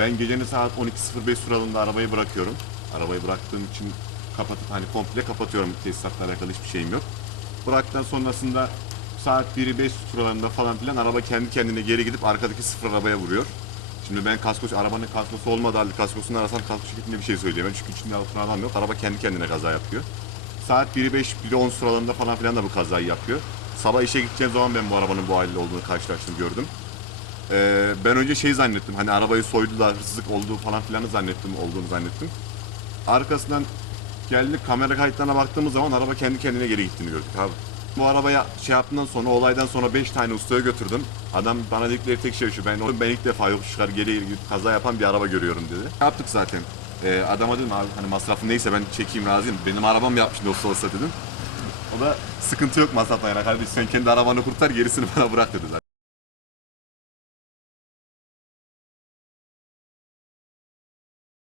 Ben gecenin saat 12.05 sıralarında arabayı bırakıyorum. Arabayı bıraktığım için kapatıp hani komple kapatıyorum. Tesisatla alakalı hiçbir şeyim yok. Bıraktıktan sonrasında saat 1'i 5 sıralarında falan filan araba kendi kendine geri gidip arkadaki sıfır arabaya vuruyor. Şimdi ben kasko, arabanın kaskosu olmadı halde kaskosunu arasam kasko şirketinde bir şey söyleyemem. Çünkü içinde altın adam yok. Araba kendi kendine kaza yapıyor. Saat 1'i 5, 1'i 10 sıralarında falan filan da bu kazayı yapıyor. Sabah işe gideceğim zaman ben bu arabanın bu halde olduğunu karşılaştım, gördüm. Ee, ben önce şey zannettim, hani arabayı soydular, hırsızlık olduğu falan filanı zannettim, olduğunu zannettim. Arkasından geldik kamera kayıtlarına baktığımız zaman araba kendi kendine geri gittiğini gördük abi. Bu arabaya şey yaptığından sonra, olaydan sonra 5 tane ustaya götürdüm. Adam bana dedikleri tek şey şu, ben, ben ilk defa yokuş çıkar geri kaza yapan bir araba görüyorum dedi. Yaptık zaten. Ee, adama dedim abi hani masrafı neyse ben çekeyim razıyım. Benim arabam yapmış nasıl olsa dedim. O da sıkıntı yok masrafla yani kardeşim sen kendi arabanı kurtar gerisini bana bırak dedi zaten.